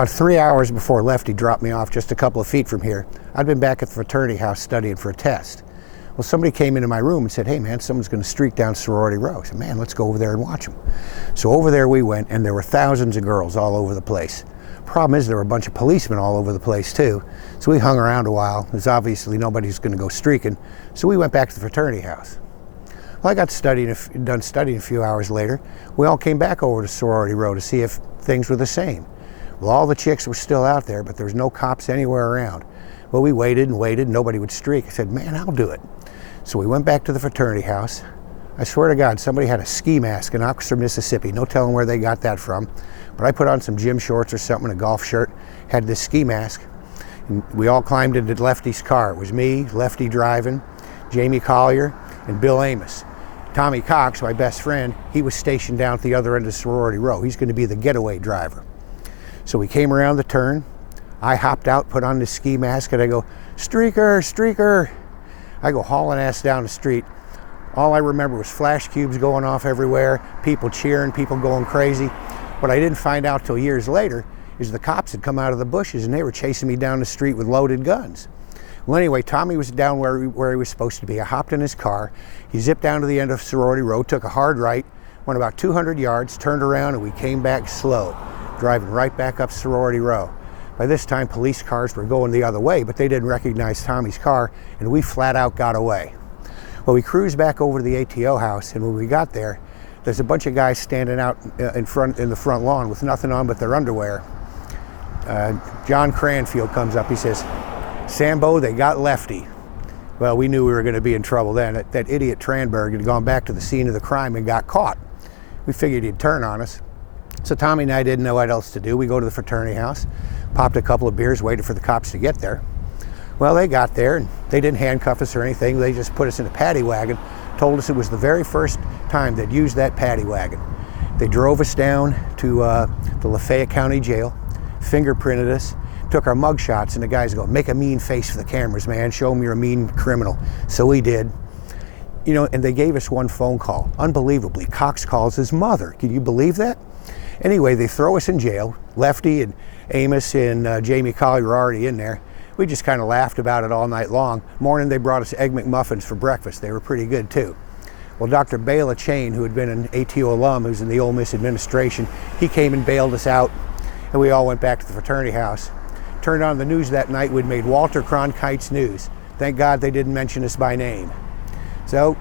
About 3 hours before Lefty dropped me off just a couple of feet from here, I'd been back at the Fraternity House studying for a test. Well, somebody came into my room and said, "Hey man, someone's going to streak down Sorority Row." I said, "Man, let's go over there and watch them." So over there we went, and there were thousands of girls all over the place. Problem is, there were a bunch of policemen all over the place too. So we hung around a while. There's obviously nobody's going to go streaking. So we went back to the Fraternity House. Well, I got done studying a few hours later. We all came back over to Sorority Row to see if things were the same. Well, all the chicks were still out there, but there was no cops anywhere around. Well, we waited and waited, nobody would streak. I said, "Man, I'll do it." So we went back to the Fraternity House. I swear to God, somebody had a ski mask in Oxford, Mississippi. No telling where they got that from. But I put on some gym shorts or something, a golf shirt, had this ski mask, and we all climbed into Lefty's car. It was me, Lefty driving, Jamie Collier, and Bill Amos. Tommy Cox, my best friend, he was stationed down at the other end of Sorority Row. He's going to be the getaway driver. So we came around the turn. I hopped out, put on this ski mask, and I go, "Streaker, streaker." I go hauling ass down the street. All I remember was flash cubes going off everywhere, people cheering, people going crazy. What I didn't find out till years later is the cops had come out of the bushes and they were chasing me down the street with loaded guns. Well, anyway, Tommy was down where he was supposed to be. I hopped in his car. He zipped down to the end of Sorority Row, took a hard right, went about 200 yards, turned around, and we came back slow, driving right back up Sorority Row. By this time, police cars were going the other way, but they didn't recognize Tommy's car, and we flat out got away. Well, we cruised back over to the ATO house, and when we got there, there's a bunch of guys standing out in the front lawn with nothing on but their underwear. John Cranfield comes up. He says, "Sambo, they got Lefty." Well, we knew we were going to be in trouble then. That idiot Tranberg had gone back to the scene of the crime and got caught. We figured he'd turn on us. So Tommy and I didn't know what else to do. We go to the Fraternity House, popped a couple of beers, waited for the cops to get there. Well, they got there, and they didn't handcuff us or anything. They just put us in a paddy wagon, told us it was the very first time they'd used that paddy wagon. They drove us down to the Lafayette County Jail, fingerprinted us, took our mug shots, and the guys go, "Make a mean face for the cameras, man. Show them you're a mean criminal." So we did. You know, and they gave us one phone call. Unbelievably, Cox calls his mother. Can you believe that? Anyway, they throw us in jail. Lefty and Amos and Jamie Collier were already in there. We just kind of laughed about it all night long. Morning, they brought us Egg McMuffins for breakfast. They were pretty good, too. Well, Dr. Bela Chain, who had been an ATO alum, who's in the Ole Miss administration, he came and bailed us out, and we all went back to the Fraternity House. Turned on the news that night, we'd made Walter Cronkite's news. Thank God they didn't mention us by name. So